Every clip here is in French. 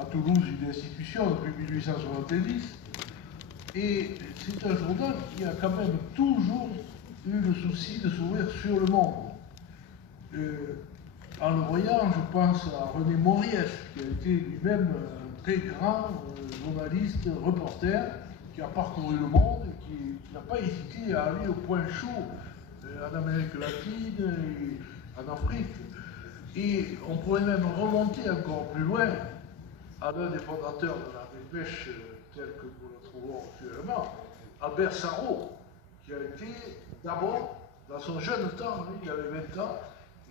à Toulouse une institution depuis 1870. Et c'est un journal qui a quand même toujours eu le souci de s'ouvrir sur le monde. En le voyant, je pense à René Moriès, qui a été lui-même un très grand journaliste, reporter, qui a parcouru le monde et qui n'a pas hésité à aller au point chaud en Amérique latine et en Afrique. Et on pourrait même remonter encore plus loin à l'un des fondateurs de la dépêche telle que nous la trouvons actuellement, Albert Sarraut, qui a été d'abord, dans son jeune temps, il avait 20 ans,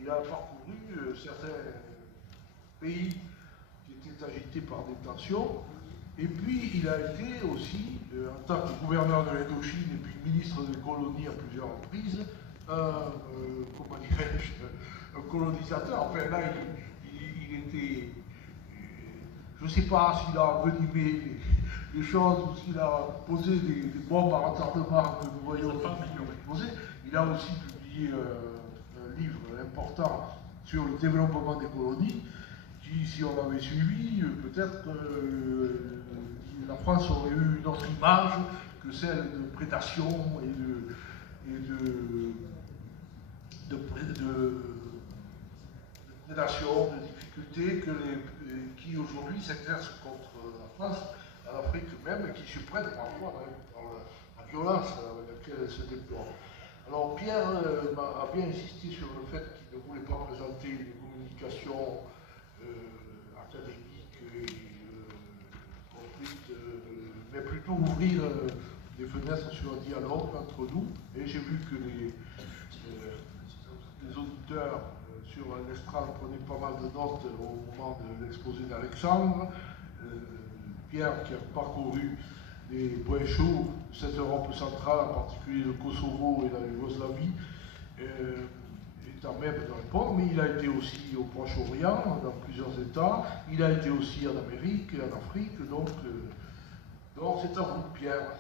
il a parcouru certains pays qui étaient agités par des tensions, et puis il a été aussi, en tant que gouverneur de l'Indochine et puis ministre des colonies à plusieurs reprises, comment dirais-je, un colonisateur. Enfin là, il était, je ne sais pas s'il a envenimé les choses ou s'il a posé des bombes à retardement que nous voyons poser. Il a aussi publié un livre important sur le développement des colonies, qui, si on l'avait suivi, peut-être la France aurait eu une autre image que celle de prédation et de prédation, de difficultés qui aujourd'hui s'exercent contre la France, à l'Afrique même, et qui se prennent parfois par la violence avec laquelle elle se déploie. Alors Pierre a bien insisté sur le fait qu'il ne voulait pas présenter une communication académique et construite, mais plutôt ouvrir des fenêtres sur un dialogue entre nous. Et j'ai vu que les auditeurs sur l'estrade prenaient pas mal de notes au moment de l'exposé d'Alexandre. Pierre, qui a parcouru les points chauds de cette Europe centrale, en particulier le Kosovo et la Yougoslavie, est à même de répondre, mais il a été aussi au Proche-Orient, dans plusieurs États, il a été aussi en Amérique et en Afrique, donc c'est à vous, Pierre.